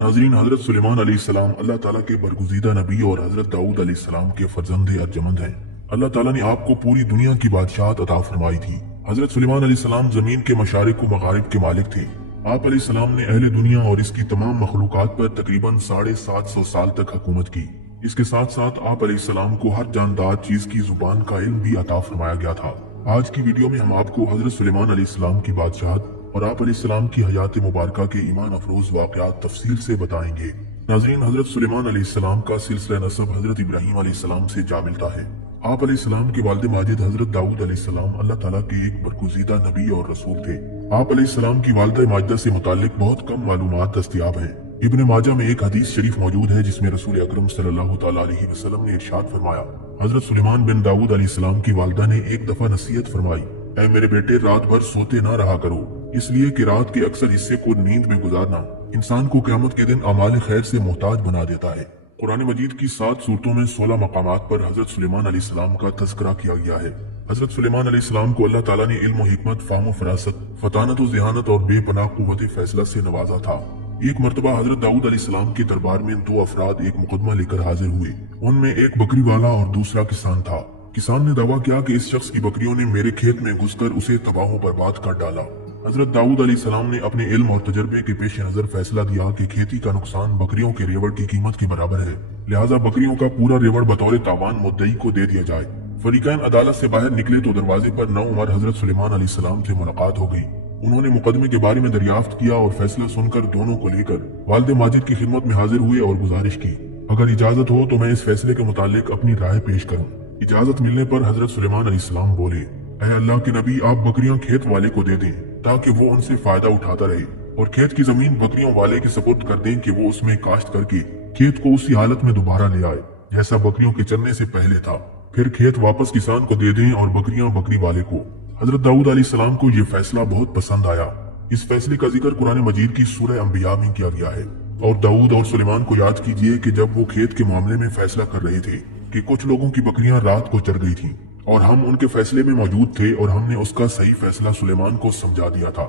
नाज़रीन, हज़रत सुलेमान अलैहिस्सलाम अल्लाह ताला के बरगुज़ीदा नबी और हज़रत दाऊद अलैहिस्सलाम के फर्जंद अर्जमंद हैं। अल्लाह ताला ने आपको पूरी दुनिया की बादशाहत अता फरमाई थी। हज़रत सुलेमान अलैहिस्सलाम ज़मीन के मशारिक व मगारिब के मालिक थे। आप अलैहिस्सलाम ने अहले दुनिया और इसकी तमाम मखलूकात पर तकरीबन 750 साल तक हुकूमत की। इसके साथ साथ आप अलैहिस्सलाम को हर जानदार चीज की जुबान का इल्म भी अता फरमाया गया था। आज की वीडियो में हम आपको हज़रत सुलेमान अलैहिस्सलाम की बादशाहत और आप अलैहिस्सलाम की हयात मुबारका के ईमान अफरोज वाक़यात तफसील से बताएंगे। नाज़रीन, हज़रत सुलेमान अलैहिस्सलाम का सिलसिला नसब हज़रत इब्राहीम अलैहिस्सलाम से जा मिलता है। आप अलैहिस्सलाम के वालिद माजिद हज़रत दाऊद अलैहिस्सलाम अल्लाह ताला के एक बरगुज़ीदा नबी और रसूल थे। आप अलैहिस्सलाम की वालिदा माजिदा से मुताल्लिक बहुत कम मालूमात दस्तयाब हैं। इब्न माजा में एक हदीस शरीफ मौजूद है जिसमें रसूल अकरम सल्लल्लाहु तआला अलैहि वसल्लम ने इरशाद फरमाया, हज़रत सुलेमान बिन दाऊद अलैहिस्सलाम की वालिदा ने एक दफा नसीहत फरमाई, ऐ मेरे बेटे, रात भर सोते ना रहा करो, इसलिए कि रात के अक्सर हिस्से को नींद में गुजारना इंसान को क़यामत के दिन अमाल खैर से मोहताज बना देता है। कुरान मजीद की 7 सूरतों में 16 मकामात पर हज़रत सुलेमान अलैहिस्सलाम का तज़किरा किया गया है। हज़रत सुलेमान अलैहिस्सलाम को अल्लाह ताला ने इल्म व हिकमत, फाहम व फरासत, फतानत व ज़हानत और बेपनाह कुव्वत फैसला से नवाजा था। एक मर्तबा हज़रत दाऊद अलैहिस्सलाम के दरबार में 2 अफराद एक मुकदमा लेकर हाजिर हुए। उनमें एक बकरी वाला और दूसरा किसान था। किसान ने दावा किया कि इस शख्स की बकरियों ने मेरे खेत में घुसकर उसे तबाह व बर्बाद कर डाला। हज़रत दाऊद अलैहिस्सलाम ने अपने इल्म और तजर्बे के पेश नजर फैसला दिया कि खेती का नुकसान बकरियों के रेवड़ की कीमत के बराबर है, लिहाजा बकरियों का पूरा रेवड़ बतौर तावान मुद्दई को दे दिया जाए। फरीकैन अदालत से बाहर निकले तो दरवाजे पर नौउमर हज़रत सुलेमान अलैहिस्सलाम से मुलाकात हो गई। उन्होंने मुकदमे के बारे में दरियाफ्त किया और फैसला सुनकर दोनों को लेकर वालिद माजिद की खिदमत में हाजिर हुए और गुजारिश की, अगर इजाजत हो तो मैं इस फैसले के मुतालिक अपनी राय पेश करूं। इजाजत मिलने पर हज़रत सुलेमान अलैहिस्सलाम बोले, ऐ अल्लाह के नबी, आप बकरियां खेत वाले को दे दें ताकि वो उनसे फायदा उठाता रहे, और खेत की जमीन बकरियों वाले के सपुर्द कर दें कि वो उसमें काश्त करके खेत को उसी हालत में दोबारा ले आए जैसा बकरियों के चरने से पहले था। फिर खेत वापस किसान को दे दें और बकरियां बकरी वाले को। हज़रत दाऊद अलैहिस्सलाम को ये फैसला बहुत पसंद आया। इस फैसले का जिक्र कुरान मजीद की सूरह अंबिया में किया गया है। और दाऊद और सुलेमान को याद कीजिए कि जब वो खेत के मामले में फैसला कर रहे थे कि कुछ लोगों की बकरियां रात को चर गई थीं और हम उनके फैसले में मौजूद थे और हमने उसका सही फैसला सुलेमान को समझा दिया था।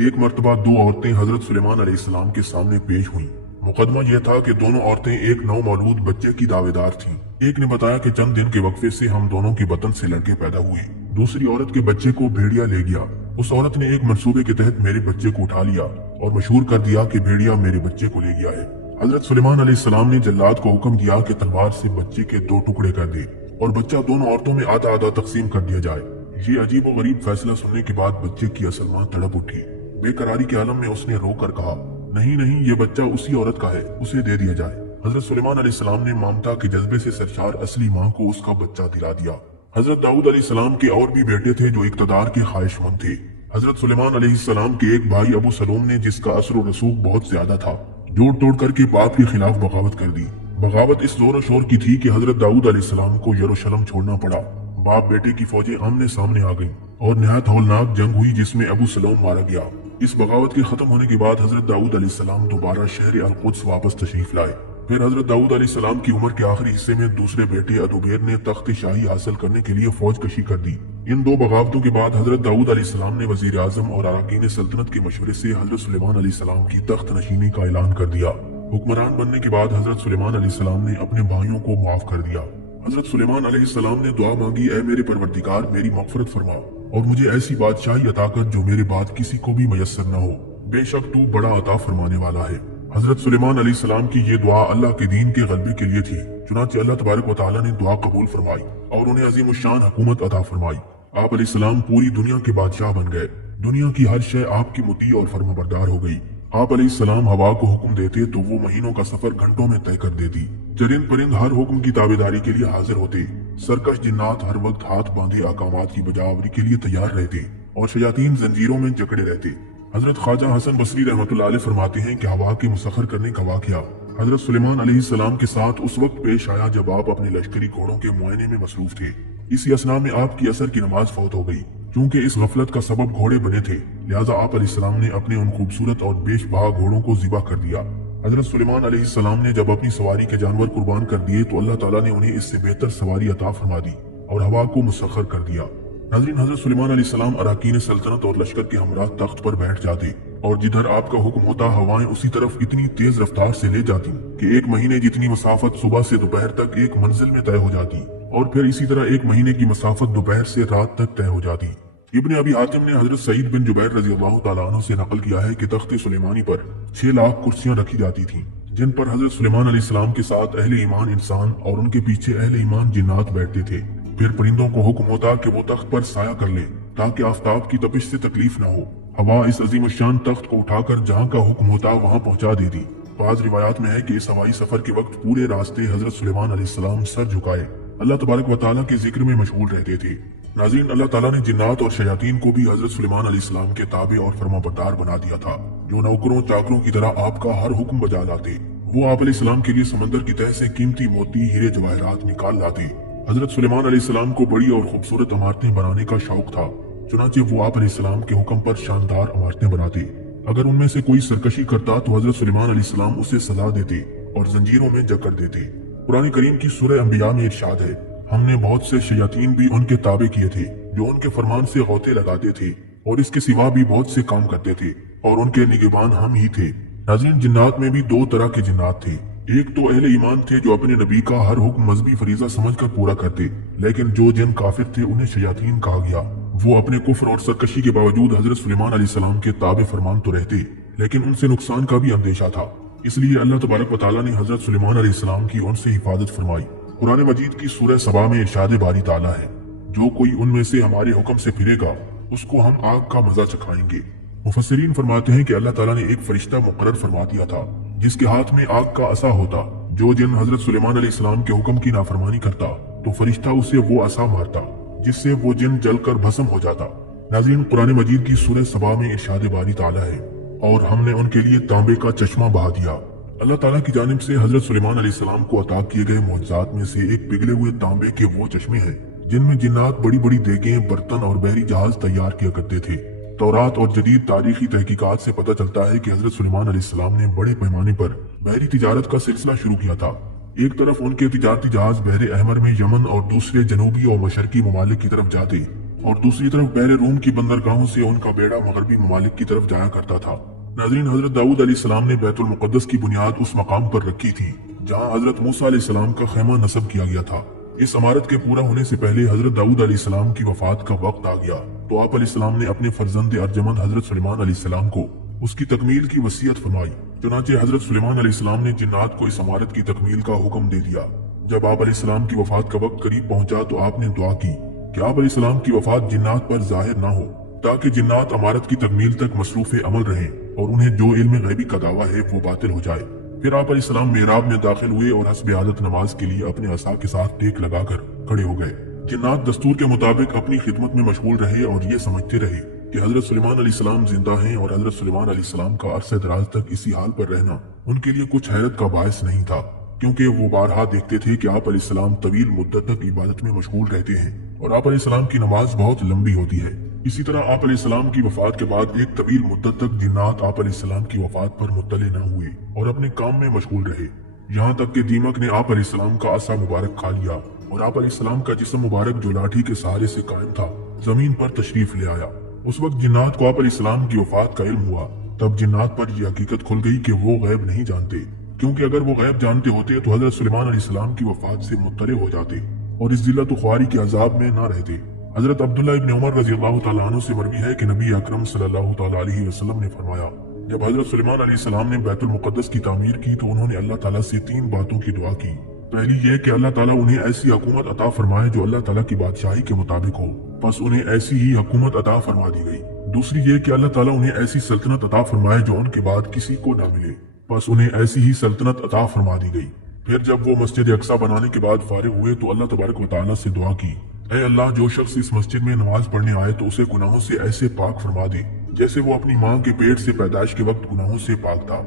एक मर्तबा 2 औरतें हज़रत सुलेमान अलैहिस्सलाम के सामने पेश हुईं। मुकदमा यह था कि दोनों औरतें एक नवमौलूद बच्चे की दावेदार थीं। एक ने बताया कि चंद दिन के वक्फे से हम दोनों के बतन से लड़के पैदा हुए। दूसरी औरत के बच्चे को भेड़िया ले गया। उस औरत ने एक मंसूबे के तहत मेरे बच्चे को उठा लिया और मशहूर कर दिया कि भेड़िया मेरे बच्चे को ले गया है। हज़रत सुलेमान अलैहिस्सलाम ने जल्लाद को हुक्म दिया कि तलवार से बच्चे के 2 टुकड़े कर दे और बच्चा दोनों औरतों में आधा आधा तकसीम कर दिया जाए। ये अजीब और गरीब फैसला सुनने के बाद बच्चे की असल मां तड़प उठी। बेकरारी के आलम में उसने रो कर कहा, नहीं नहीं, ये बच्चा उसी औरत का है, उसे दे दिया जाए। हज़रत सुलेमान अलैहिस्सलाम ने ममता के जज्बे से सरशार असली मां को उसका बच्चा दिला दिया। हज़रत दाऊद अलैहिस्सलाम के और भी बेटे थे जो इक़्तिदार के ख्वाहिशमंद थे। हज़रत सुलेमान अलैहिस्सलाम के एक भाई अबू सलोम ने, जिसका असर व रसूख बहुत ज्यादा था, जोड़ तोड़ करके बाप के खिलाफ बगावत कर दी। बगावत इस जोर शोर की थी कि हज़रत दाऊद अलैहिस्सलाम को यरूशलेम छोड़ना पड़ा। बाप बेटे की फौजें आमने सामने आ गईं और नहायत हौलनाक जंग हुई जिसमें अबू सलोम मारा गया। इस बगावत के खत्म होने के बाद हज़रत दाऊद अलैहिस्सलाम दोबारा शहर अल-कुद्स वापस तशरीफ लाए। फिर हज़रत दाऊद अलैहिस्सलाम की उम्र के आखिरी हिस्से में दूसरे बेटे अदुबैर ने तख्त शाही हासिल करने के लिए फौज कशी कर दी। इन 2 बगावतों के बाद हज़रत दाऊद अलैहिस्सलाम ने वज़ीर आज़म और अरकान सल्तनत के मशवरे से हज़रत सुलेमान अलैहिस्सलाम की तख्त नशीनी का ऐलान कर दिया। हुक्मरान बनने के बाद हज़रत सुलेमान अलैहिस्सलाम ने अपने भाइयों को माफ कर दिया। हज़रत सुलेमान अलैहिस्सलाम ने दुआ मांगी, ऐ मेरे परवरदिगार, मेरी मग़फ़िरत फरमा और मुझे ऐसी बादशाही अता कर जो मेरे बाद किसी को भी मयस्सर न हो, बेशक तू बड़ा अता फरमाने वाला है। हज़रत सुलेमान अलैहिस्सलाम की ये दुआ अल्लाह के दीन के गलबे के लिए थी। चुनांचे अल्लाह तबारक व तआला ने दुआ कबूल फरमाई और उन्हें अजीम शान हुकूमत अता फरमाई। आप अलैहिस्सलाम पूरी दुनिया के बादशाह बन गए। दुनिया की हर शय आपकी मुती और फर्माबरदार हो गई। आप अलैहिस्सलाम हवा को हुक्म देते तो वो महीनों का सफर घंटों में तय कर देती। चरिंद परिंद हर हुक्म की ताबेदारी के लिए हाजिर होते। सरकश जिन्नात हर वक्त हाथ बांधे अहकामात की बजावरी के लिए तैयार रहते और शयातीन जंजीरों में जकड़े रहते। हजरत ख्वाजा हसन बसरी रहमतुल्लाह अलैह फरमाते हैं कि हवा के मुसखर करने का वाकया हजरत सुलेमान अलैहिस्सलाम के साथ उस वक्त पेश आया जब आप अपने लश्करी घोड़ों के मुआयने में मसरूफ थे। इसी असना में आपकी असर की नमाज फौत हो गई। चूंकि इस गफलत का सबब घोड़े बने थे, लिहाजा आप अलैहिस्सलाम ने अपने उन खूबसूरत और बेशबहा घोड़ों को ज़िबा कर दिया। हजरत सुलेमान अलैहिस्सलाम ने जब अपनी सवारी के जानवर कुर्बान कर दिए तो अल्लाह ताला ने उन्हें इससे बेहतर सवारी अता फरमा दी और हवा को मुसख्खर कर दिया। नाज़रीन, हजरत सुलेमान अलैहिस्सलाम अरकान सल्तनत और लश्कर के हमरा तख्त पर बैठ जाते और जिधर आपका हुक्म होता हवाएं उसी तरफ इतनी तेज रफ्तार से ले जाती कि 1 महीने जितनी मसाफत सुबह से दोपहर तक एक मंजिल में तय हो जाती, और फिर इसी तरह 1 महीने की मसाफत दोपहर से रात तक तय हो जाती। इब्ने अबी हातिम ने हजरत सईद बिन जुबैर रजी अल्लाह तआला अन्हु से नकल किया है कि तख्त सुलेमानी पर 6 लाख कुर्सियां रखी जाती थीं, जिन पर हजरत सुलेमान अलैहिस्सलाम के साथ अहले ईमान इंसान और उनके पीछे अहले ईमान जिन्नात बैठते थे। फिर परिंदों को हुक्म होता कि वो तख्त पर साया कर ले ताकि आफताब की तपिश से तकलीफ न हो। हवा इस अजीम शान तख्त को उठाकर जहाँ का हुक्म होता वहाँ पहुँचा देती। बाज़ रिवायात में है कि इस हवाई सफर के वक्त पूरे रास्ते हजरत सुलेमान अलैहिस्सलाम सर झुकाए अल्लाह तबारक व तआला के जिक्र में मशगूल रहते थे। नाज़रीन, अल्लाह ताला ने जिन्नात और शयातीन को भी हजरत सुलेमान अलैहिस्सलाम के ताबे और फरमाबरदार बना दिया था, जो नौकरों चाकरों की तरह आपका हर हुक्म बजा लाते। वो आप अलैहिस्सलाम के लिए समंदर की तह से कीमती मोती हीरे जवाहरात निकाल लाते। हजरत सुलेमान अलैहिस्सलाम को बड़ी और खूबसूरत इमारतें बनाने का शौक था, चुनाचे वो आप अलैहिस्सलाम के हुक्म पर शानदार इमारतें बनाते। अगर उनमें से कोई सरकशी करता तो हजरत सुलेमान अलैहिस्सलाम उसे सजा देते और जंजीरों में जकड़ देते। कुरान करीम की सूरह अंबिया में इरशाद है, हमने बहुत से शयातीन भी उनके ताबे किए थे जो उनके फरमान से गौते लगाते थे और इसके सिवा भी बहुत से काम करते थे और उनके निगहबान हम ही थे। नाज़रीन, जिन्नात में भी 2 तरह के जिन्नात थे। एक तो अहले ईमान थे जो अपने नबी का हर हुक्म मजहबी फरीजा समझकर पूरा करते, लेकिन जो जिन काफिर थे उन्हें शयातीन कहा गया। वो अपने कुफ्र और सरकशी के बावजूद हजरत सुलेमान अलैहिस्सलाम के ताबे फरमान तो रहते, लेकिन उनसे नुकसान का भी अंदेशा था। इसलिए अल्लाह तबारक व तआला ने हजरत सुलेमान अलैहिस्सलाम की उनसे हिफाजत फरमाई। कुरान मजीद की सूरह सबा में इरशाद बारी ताला है, जो कोई उनमें से हमारे हुक्म से फिरेगा उसको हम आग का मजा चखाएंगे। मुफस्सिरीन फरमाते हैं कि अल्लाह ताला ने एक फरिश्ता मुकर्रर फरमा दिया था जिसके हाथ में आग का असा होता। जो जिन हजरत सुलेमान अलैहिस्सलाम के हुक्म की नाफरमानी करता तो फरिश्ता उसे वो असा मारता जिससे वो जिन जलकर भस्म हो जाता। नाज़रीन, कुरान मजीद की सूरह सबा में इरशाद बारी ताला है, और हमने उनके लिए तांबे का चश्मा बहा दिया। अल्लाह ताला की जानिब से हजरत सुलेमान अलैहिस्सलाम को अता किए गए मौजज़ात में से एक पिघले हुए तांबे के वो चश्मे हैं जिनमें जिन्नात बड़ी बड़ी देगें, बर्तन और बहरी जहाज तैयार किया करते थे। तौरात और जदीद तारीखी तहकीकात से पता चलता है कि हजरत सुलेमान अलैहिस्सलाम ने बड़े पैमाने पर बहरी तिजारत का सिलसिला शुरू किया था। एक तरफ उनके तिजारती जहाज बहरे अहमर में यमन और दूसरे जनूबी और मशरकी ममालिक की तरफ जाते, और दूसरी तरफ बहरे रूम की बंदरगाहों से उनका बेड़ा मगरबी ममालिक की तरफ जाया करता था। नाज़रीन, हजरत दाऊद अलैहिस्सलाम ने बैतुल मुक़द्दस की बुनियाद उस मकाम पर रखी थी जहाँ हजरत मूसा अलैहिस्सलाम का खैमा नस्ब किया गया था। इस इमारत के पूरा होने से पहले हजरत दाऊद अलैहिस्सलाम की वफात का वक्त आ गया तो आप अलैहिस्सलाम ने अपने फर्जंद अर्जमंद हजरत सुलेमान अलैहिस्सलाम को उसकी तकमील की वसीयत फरमाई। चुनांचे हजरत सुलेमान अलैहिस्सलाम ने जिन्नात को इस इमारत की तकमील का हुक्म दे दिया। जब आप अलैहिस्सलाम की वफात का वक्त करीब पहुंचा तो आपने दुआ की कि आप अलैहिस्सलाम की वफात जिन्नात पर जाहिर ना हो, ताकि जिन्नात इमारत की तकमील तक मसरूफ अमल रहें और उन्हें जो इल्म गैबी का दावा है वो बातिल हो जाए। फिर आप अलैहिस्सलाम मेहराब में दाखिल हुए और हस्ब आदत नमाज के लिए अपने असा के साथ टेक लगाकर खड़े हो गए। जिन्नात दस्तूर के मुताबिक अपनी खिदमत में मशगूल रहे और ये समझते रहे कि हजरत सुलेमान अलैहिस्सलाम जिंदा हैं और हजरत सुलेमान अलैहिस्सलाम का अरसे दराज तक इसी हाल पर रहना उनके लिए कुछ हैरत का बायस नहीं था, क्योंकि वो बारहा देखते थे कि आप अलैहिस्सलाम तवील मुद्दत तक इबादत में मशगूल रहते हैं और आप अलैहिस्सलाम की नमाज बहुत लंबी होती है। इसी तरह आप अलैहिस्सलाम की वफात के बाद एक तवील मुद्दत तक जिन्नात आप अलैहिस्सलाम की वफात पर मुत्तले न हुए और अपने काम में मशगूल रहे, यहाँ तक कि दीमक ने आप अलैहिस्सलाम का असा मुबारक खा लिया और आप अलैहिस्सलाम का जिस्म मुबारक जो लाठी के सहारे से कायम था जमीन पर तशरीफ ले आया। उस वक्त जिन्नात को आप अलैहिस्सलाम की वफात का इल्म हुआ। तब जिन्नात पर यह हकीकत खुल गई कि वो गैब नहीं जानते, क्योंकि अगर वो गैब जानते होते तो हजरत सुलेमान अलैहिस्सलाम की वफात से मुत्तले हो जाते और इस जिल्लत ख्वारी के अजाब में न रहते। हजरत अब्दुल्ला इब्न उमर रज़ियल्लाहु तआला अन्हु से मरवी है कि नबी अकरम सल्लल्लाहु तआला अलैहि वसल्लम ने फरमाया, जब हजरत सुलेमान अलैहिस्सलाम ने बैतुल मुक़द्दस की तामीर की तो उन्होंने अल्लाह ताला से 3 बातों की दुआ की। पहली यह कि अल्लाह ताला उन्हें ऐसी हुकूमत अता फरमाए जो अल्लाह ताला की बादशाही के मुताबिक हो, बस उन्हें ऐसी ही हुकूमत अता फरमा दी गई। दूसरी ये कि अल्लाह ताला उन्हें ऐसी सल्तनत अता फरमाए जो उनके बाद किसी को न मिले, बस उन्हें ऐसी ही सल्तनत अता फरमा दी गई। फिर जब वो मस्जिद अक्सा बनाने के बाद फारिग हुए तो अल्लाह तबारक व तआला से दुआ की, ऐ अल्लाह, जो शख्स इस मस्जिद में नमाज पढ़ने आए तो उसे गुनाहों से ऐसे पाक फरमा दे जैसे वो अपनी माँ के पेट से पैदाइश के वक्त गुनाहों से पाक था।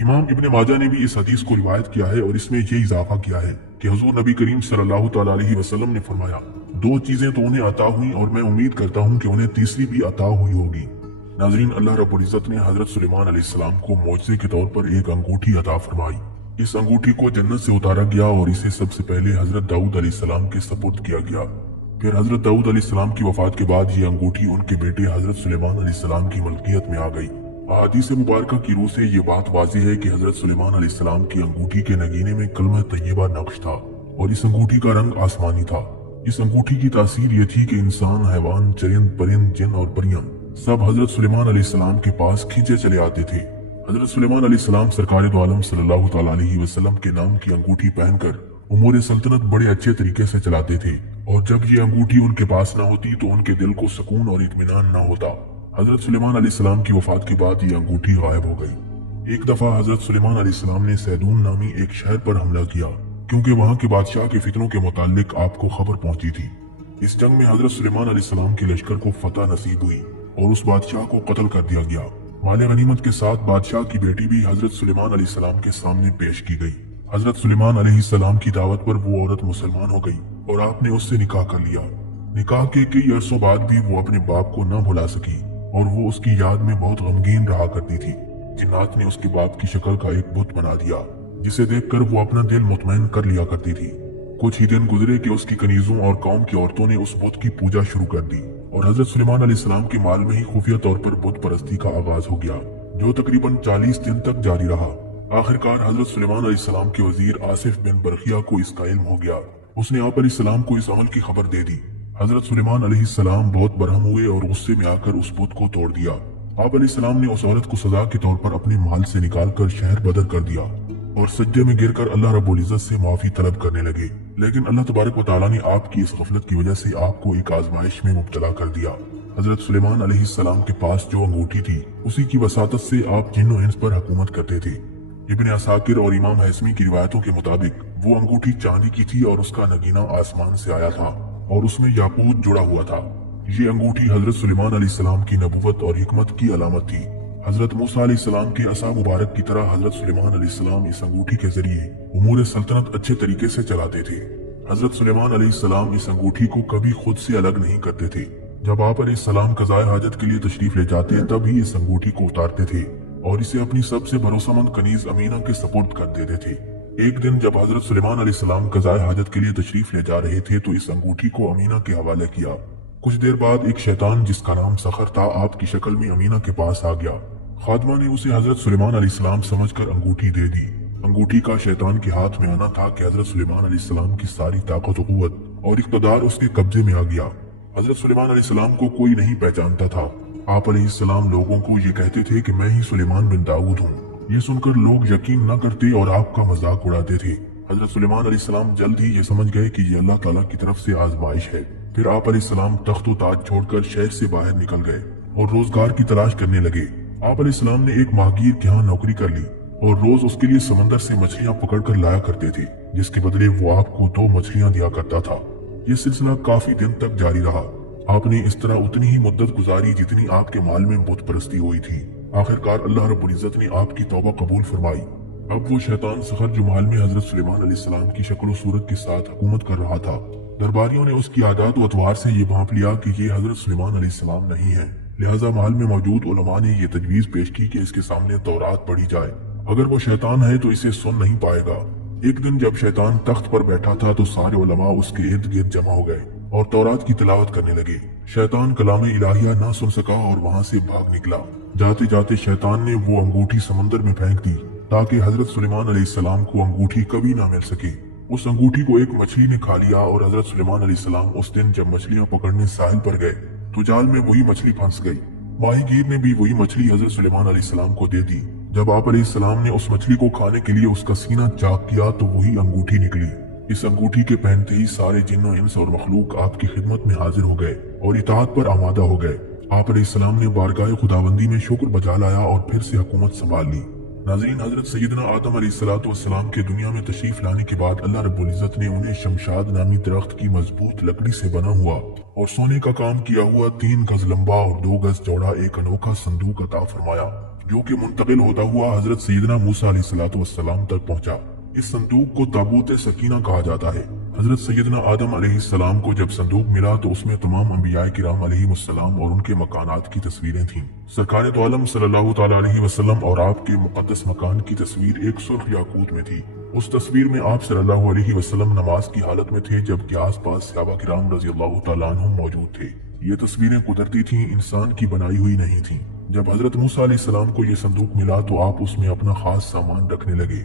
इमाम इब्ने माजा ने भी इस हदीस को रिवायत किया है और इसमें ये इजाफा किया है कि हुजूर नबी करीम सल्लल्लाहु तआला अलैहि वसल्लम ने फरमाया, 2 चीजें तो उन्हें अता हुई और मैं उम्मीद करता हूँ कि उन्हें तीसरी भी अता हुई होगी। नाज़रीन, अल्लाह रब्बुल इज्जत ने हजरत सुलेमान अलैहिस्सलाम को मौजज़े के तौर पर एक अंगूठी अता फरमाई। इस अंगूठी को जन्नत से उतारा गया और इसे सबसे पहले हजरत दाऊद अलैहिस्सलाम के सपुर्द किया गया। फिर हजरत दाऊद अलैहिस्सलाम की वफात के बाद ये अंगूठी उनके बेटे हजरत सुलेमान अलैहिस्सलाम की मलकियत में आ गई अहादीस मुबारका की रूह से ये बात वाज़ेह है कि हजरत सुलेमान अलैहिस्सलाम की अंगूठी के नगीने में कलमा तैयबा नक्श था और इस अंगूठी का रंग आसमानी था। इस अंगूठी की तासीर ये थी कि इंसान, हैवान, चरिंद, परिंद, जिन और परियां सब हजरत सुलेमान अलैहिस्सलाम के पास खींचे चले आते थे। हजरत सुलेमान अलैहिस्सलाम सरकार दो आलम सल्लल्लाहु तआला अलैहि वसल्लम के नाम की अंगूठी पहनकर उमूर सल्तनत बड़े अच्छे तरीके से चलाते थे, और जब ये अंगूठी उनके पास न होती तो उनके दिल को सुकून और इत्मीनान न होता। हजरत सुलेमान अलैहिस्सलाम की वफात के बाद ये अंगूठी गायब हो गई। एक दफा हजरत सुलेमान अलैहिस्सलाम ने सैदून नामी एक शहर पर हमला किया, क्योंकि वहां के बादशाह के फितनों के मुतालिक आपको खबर पहुंची थी। इस जंग में हजरत सुलेमान अलैहिस्सलाम के लश्कर को फतह नसीब हुई और उस बादशाह को कत्ल कर दिया गया। माल गनीमत के साथ बादशाह की बेटी भी हजरत सुलेमान अलैहिस्सलाम के सामने पेश की गई। हजरत सुलेमान अलैहिस्सलाम की दावत पर वो औरत मुसलमान हो गई और आपने उससे निकाह कर लिया। निकाह के कई अरसों बाद भी वो अपने बाप को न भुला सकी और वो उसकी याद में बहुत गमगीन रहा करती थी। जिन्नात ने उसके बाप की शक्ल का एक बुत बना दिया, जिसे देखकर वो अपना दिल मुतमईन कर लिया करती थी। कुछ ही दिन गुजरे कि उसकी कनीजों और कौम की औरतों ने उस बुत की पूजा शुरू कर दी और हजरत सुलेमान अलैहिस्सलाम के माल में ही खुफिया तौर पर बुत परस्ती का आगाज हो गया, जो तकरीबन 40 दिन तक जारी रहा। आखिरकार हजरत सुलेमान अलैहिस्सलाम के वजीर आसिफ बिन बरखिया को इसका इल्म हो गया। उसने आप अलैहिस्सलाम को इस अमल की खबर दे दी। हजरत सुलेमान अलैहिस्सलाम बहुत बरहम हुए और गुस्से में आकर उस बुत को तोड़ दिया। आप अलैहिस्सलाम ने उस औरत को सजा के तौर पर अपने माल से निकालकर शहर बदर कर दिया और सज्जे में गिरकर अल्लाह रब्बुल इज्जत से माफी तलब करने लगे। लेकिन अल्लाह तबारक व तआला ने आपकी इस गफलत की वजह से आपको एक आजमाइश में मुब्तला कर दिया। हजरत सुलेमान अलैहिस्सलाम के पास जो अंगूठी थी, उसी की वसातत से आप जिन्न और इंस पर हुकूमत करते थे। इब्न असाकिर और इमाम हैसमी की रिवायतों के मुताबिक वो अंगूठी चांदी की थी और उसका नगीना आसमान से आया था और उसमें याकूत जुड़ा हुआ था। ये अंगूठी हजरत सुलेमान अलैहिस्सलाम की नबुवत और हिकमत की अलामत थी। हजरत मूसा अलैहिस्सलाम के असा मुबारक की तरह हजरत सुलेमान अलैहिस्सलाम इस अंगूठी के जरिए उमूर सल्तनत अच्छे तरीके से चलाते थे। हजरत सुलेमान अलैहिस्सलाम इस अंगूठी को कभी खुद से अलग नहीं करते थे। जब आप अलैहिस्सलाम कज़ाए हाजत के लिए तशरीफ ले जाते तब ही इस अंगूठी को उतारते थे और इसे अपनी सबसे भरोसेमंद कनीज अमीना के सपुर्द कर देते थे। एक दिन जब हजरत सुलेमान अलैहिस्सलाम कज़ाए हाजत के लिए तशरीफ ले जा रहे थे तो इस अंगूठी को अमीना के हवाले किया। कुछ देर बाद एक शैतान जिसका नाम सखर था आपकी शक्ल में अमीना के पास आ गया। खादमा ने उसे हजरत सुलेमान अलैहिस्सलाम समझकर अंगूठी दे दी। अंगूठी का शैतान के हाथ में आना था कि हजरत सुलेमान अलैहिस्सलाम की सारी ताकत, कुव्वत और इक़्तिदार उसके कब्जे में आ गया। हजरत सुलेमान अलैहिस्सलाम को कोई नहीं पहचानता था। आप अलैहिस्सलाम लोगों को ये कहते थे कि मैं ही सुलेमान बिन दाऊद हूँ। ये सुनकर लोग यकीन न करते और आपका मजाक उड़ाते थे। हजरत सुलेमान अलैहिस्सलाम जल्द ही ये समझ गए कि ये अल्लाह ताला की तरफ से आजमाइश है। फिर आप अलैहिस्सलाम तख्त व ताज छोड़कर शहर से बाहर निकल गए और रोजगार की तलाश करने लगे। आप अलैहिस्सलाम ने एक माहगीर के यहाँ नौकरी कर ली और रोज उसके लिए समंदर से मछलियां पकड़ कर लाया करते थे, जिसके बदले वो आपको 2 मछलियां दिया करता था। ये सिलसिला काफी दिन तक जारी रहा। आपने इस तरह उतनी ही मुद्दत गुजारी जितनी आपके माल में बुत परस्ती हुई थी। आखिरकार अल्लाह रब्बुल इज्जत ने आपकी तौबा कबूल फरमाई। अब वो शैतान सखर जो महल में हजरत सुलेमान अलैहिस्सलाम की शक्ल सूरत के साथ हुकूमत कर रहा था, दरबारियों ने उसकी आदात व अतवार से ये भांप लिया कि ये हजरत सुलेमान अलैहिस्सलाम नहीं है। लिहाजा महल में मौजूद उलमा ने ये तजवीज पेश की कि इसके सामने तौरात पढ़ी जाए। अगर वो शैतान है तो इसे सुन नहीं पाएगा। एक दिन जब शैतान तख्त पर बैठा था तो सारे उलमा उसके इर्द गिर्द जमा हो गए और तौरात की तिलावत करने लगे। शैतान कलाम इलाहिया ना सुन सका और वहाँ से भाग निकला। जाते जाते शैतान ने वो अंगूठी समंदर में फेंक दी ताकि हजरत सुलेमान अलैहिस्सलाम को अंगूठी कभी ना मिल सके। उस अंगूठी को एक मछली ने खा लिया और हजरत सुलेमान अलैहिस्सलाम उस दिन जब मछलियां पकड़ने साहिल पर गए तो जाल में वही मछली फंस गई। माहीगीर ने भी वही मछली हजरत सुलेमान अलैहिस्सलाम को दे दी। जब आप अलैहिस्सलाम ने उस मछली को खाने के लिए उसका सीना चाक किया तो वही अंगूठी निकली। इस अंगूठी के पहनते ही सारे जिन्नो इंस और मखलूक आपकी खिदमत में हाजिर हो गए और इताअत पर आमादा हो गए। आप अलैहिस्सलाम ने बारगाह खुदाबंदी में शुक्र बजा लाया और फिर से हुकूमत संभाल ली। नाज़रीन, हजरत सैयदना आदम अलैहिस्सलाम के दुनिया में तशरीफ लाने के बाद अल्लाह रब्बुल इज्जत ने उन्हें शमशाद नामी दरख्त की मजबूत लकड़ी से बना हुआ और सोने का काम किया हुआ 3 गज लंबा और 2 गज चौड़ा एक अनोखा संदूक अता फरमाया, जो कि मुंतकिल होता हुआ हजरत सैयदना मूसा अलैहिस्सलाम तक पहुंचा। इस संदूक को ताबूत सकीना कहा जाता है। हजरत सैयदना आदम अलैहिस्सलाम को जब संदूक मिला तो उसमें तमाम अंबियाए किराम अलैहिमुस्सलाम और उनके मकानात की तस्वीरें थीं। सरकार दो आलम सल्लल्लाहु तआला अलैहि वसल्लम और आपके मुकद्दस मकान की तस्वीर एक सुर्ख याकूत में थी। उस तस्वीर में आप सल्लल्लाहु अलैहि वसल्लम नमाज की हालत में थे, जबकि आस पास सहाबा किराम रज़ियल्लाहु तआला अन्हुम मौजूद थे। ये तस्वीरें कुदरती थीं, इंसान की बनाई हुई नहीं थीं। जब हजरत मूसा अलैहिस्सलाम को यह संदूक मिला तो आप उसमें अपना खास सामान रखने लगे।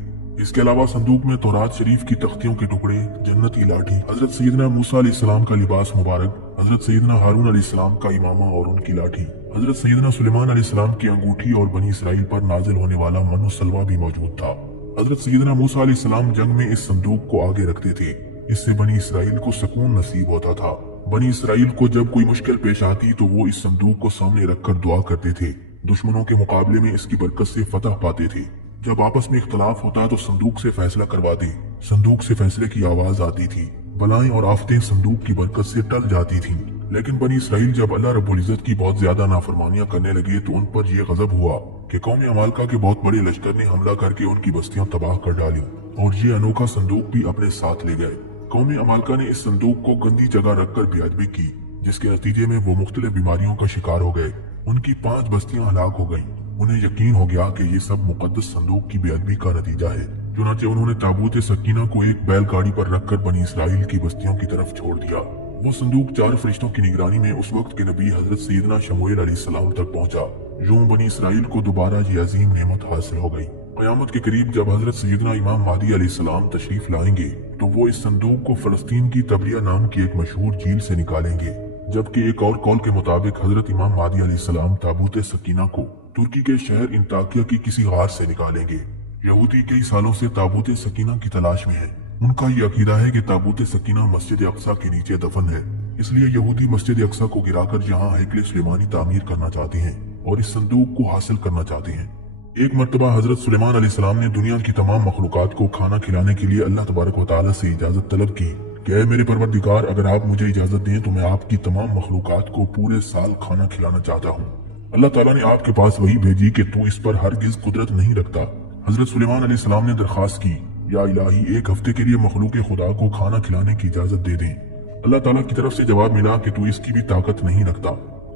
इसके अलावा संदूक में तौरात शरीफ की तख्तियों के टुकड़े, जन्नती लाठी, हजरत सैयदना मूसा अलैहिस्सलाम का लिबास मुबारक, हजरत सैयदना हारून अलैहिस्सलाम का इमामा और उनकी लाठी, हजरत सैयदना सुलेमान अलैहिस्सलाम की अंगूठी और बनी इसराइल पर नाजिल होने वाला मनो सलवा भी मौजूद था। हजरत सैयदना मूसा अलैहिस्सलाम जंग में इस संदूक को आगे रखते थे। इससे बनी इसराइल को सुकून नसीब होता था। बनी इसराइल को जब कोई मुश्किल पेश आती तो वो इस संदूक को सामने रखकर दुआ करते थे। दुश्मनों के मुकाबले में इसकी बरकत से फतह पाते थे। जब आपस में इख्तलाफ होता तो संदूक से फैसला करवाते। संदूक से फैसले की आवाज आती थी। बलाएं और आफतें संदूक की बरकत से टल जाती थीं। लेकिन बनी इसराइल जब अल्लाह रब्बुल इज्जत की बहुत ज्यादा नाफरमानियां करने लगे तो उन पर यह गजब हुआ कि कौम अमालका के बहुत बड़े लश्कर ने हमला करके उनकी बस्तियां तबाह कर डाली और ये अनोखा संदूक भी अपने साथ ले गए। कौम अमालका ने इस संदूक को गंदी जगह रखकर बेअदबी की, जिसके नतीजे में वो मुख्तलिफ बीमारियों का शिकार हो गए। उनकी 5 बस्तियां हलाक हो गईं। उन्हें यकीन हो गया कि ये सब मुकद्दस संदूक की बेअदबी का नतीजा है। चुनांचे उन्होंने ताबूत सकीना को एक बैलगाड़ी पर रखकर बनी इसराइल की बस्तियों की तरफ छोड़ दिया। वो संदूक 4 फरिश्तों की निगरानी में उस वक्त के नबी हजरत सैयदना शमूएल अलैहिस्सलाम तक पहुंचा। यूं बनी इसराइल को दोबारा ये अजीम नेमत हासिल हो गई। क़यामत के करीब जब हजरत सैयदना इमाम महदी अलैहिस्सलाम तशरीफ लाएंगे तो वो इस संदूक को फलस्तीन की तबरिया नाम की एक मशहूर झील से निकालेंगे, जबकि एक और कौल के मुताबिक हजरत इमाम महदी अलैहिस्सलाम ताबूत सकीना को तुर्की के शहर इंताकिया की किसी गार से निकालेंगे। यहूदी कई सालों से ताबूत सकीना की तलाश में है। उनका ये अकीदा है कि ताबूत सकीना मस्जिद अक्सा के नीचे दफन है, इसलिए यहूदी मस्जिद अक्सा को गिराकर यहाँ हैकल सुलेमानी तामीर करना चाहते हैं और इस संदूक को हासिल करना चाहते हैं। एक मर्तबा हजरत सुलेमान अलैहिस्सलाम ने दुनिया की तमाम मखलूकात को खाना खिलाने के लिए अल्लाह तबारक व तआला से इजाजत तलब की कि ऐ मेरे परवरदिगार, अगर आप मुझे इजाजत दें तो मैं आपकी तमाम मखलूकात को पूरे साल खाना खिलाना चाहता हूँ। अल्लाह ताला ने आपके पास वही भेजी कि तू इस पर हरगिज कुदरत नहीं रखता। हजरत सुलेमान अलैहिस्सलाम ने दरखास्त की, या इलाही, एक हफ्ते के लिए मखलूक खुदा को खाना खिलाने की इजाजत दे दें। अल्लाह ताला की तरफ से जवाब मिला कि तू इसकी भी ताकत नहीं रखता।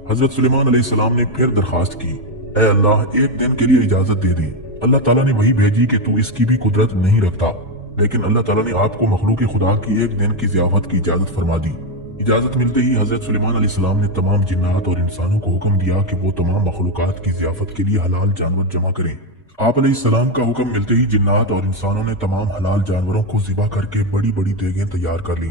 हजरत सुलेमान अलैहिस्सलाम ने फिर दरखास्त की, ऐ अल्लाह, एक दिन के लिए इजाजत दे दे। अल्लाह ताला ने वही भेजी कि तू इसकी भी कुदरत नहीं रखता। लेकिन अल्लाह ताला ने आपको मखलूक खुदा की एक दिन की ज़ियाफत की इजाजत फरमा दी। इजाजत मिलते ही हजरत सुलेमान अलैहिस्सलाम ने तमाम जिन्नात और इंसानों को हुक्म दिया कि वो तमाम मखलूकात की ज़ियाफत के लिए हलाल जानवर जमा करें। आप अलैहिस्सलाम का हुक्म मिलते ही जिन्नात और इंसानों ने तमाम हलाल जानवरों को ज़िबा करके बड़ी बड़ी देगें तैयार कर ली।